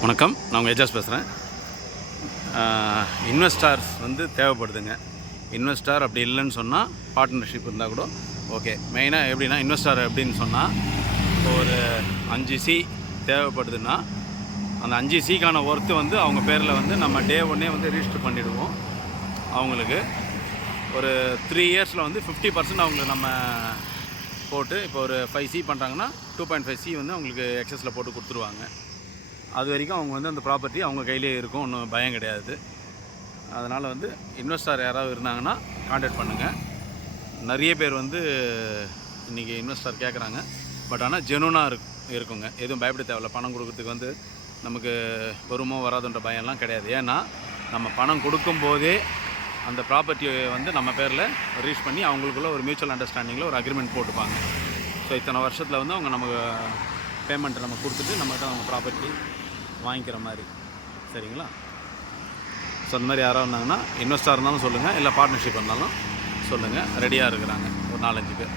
வணக்கம், நான் உங்கள் ஏஜாஸ் பேசுகிறேன். இன்வெஸ்டார்ஸ் வந்து தேவைப்படுதுங்க. இன்வெஸ்டார் அப்படி இல்லைன்னு சொன்னால் பார்ட்னர்ஷிப் இருந்தால் கூட ஓகே. மெயினாக எப்படின்னா இன்வெஸ்டார் எப்படின்னு சொன்னால் இப்போ ஒரு 5C தேவைப்படுதுன்னா அந்த 5Cக்கான ஒர்த்து வந்து அவங்க பேரில் வந்து நம்ம டே ஒன்னே வந்து ரிஜிஸ்டர் பண்ணிவிடுவோம். அவங்களுக்கு ஒரு 3 இயர்ஸில் வந்து 50% அவங்களுக்கு நம்ம போட்டு, இப்போ ஒரு 5C பண்ணுறாங்கன்னா 2.5C வந்து அவங்களுக்கு எக்ஸஸில் போட்டு கொடுத்துருவாங்க. அது வரைக்கும் அவங்க வந்து அந்த ப்ராப்பர்ட்டி அவங்க கையிலே இருக்கும், ஒன்றும் பயம் கிடையாது. அதனால் வந்து இன்வெஸ்டார் யாராவது இருந்தாங்கன்னா கான்டாக்ட் பண்ணுங்கள். நிறைய பேர் வந்து இன்றைக்கி இன்வெஸ்டார் கேட்குறாங்க. பட் ஆனால் ஜெனுனாக இருக்குங்க. எதுவும் பயப்பட தேவையில்ல. பணம் கொடுக்கறதுக்கு வந்து நமக்கு வருமோ வராதுன்ற பயம்லாம் கிடையாது. ஏன்னா நம்ம பணம் கொடுக்கும்போதே அந்த ப்ராப்பர்ட்டியை வந்து நம்ம பேரில் ரீச் பண்ணி அவங்களுக்குள்ள ஒரு மியூச்சுவல் அண்டர்ஸ்டாண்டிங்கில் ஒரு அக்ரிமெண்ட் போட்டுப்பாங்க. ஸோ இத்தனை வருஷத்தில் வந்து அவங்க நமக்கு பேமெண்ட்டை நம்ம கொடுத்துட்டு நம்மகிட்ட அவங்க ப்ராப்பர்ட்டி வாங்கிக்கிற மாதிரி. சரிங்களா? ஸோ அந்த மாதிரி யாராவது இருந்தாங்கன்னா இன்வெஸ்டாக இருந்தாலும் சொல்லுங்கள், இல்லை பார்ட்னர்ஷிப் இருந்தாலும் சொல்லுங்கள். ரெடியாக இருக்கிறாங்க ஒரு 4-5 பேர்.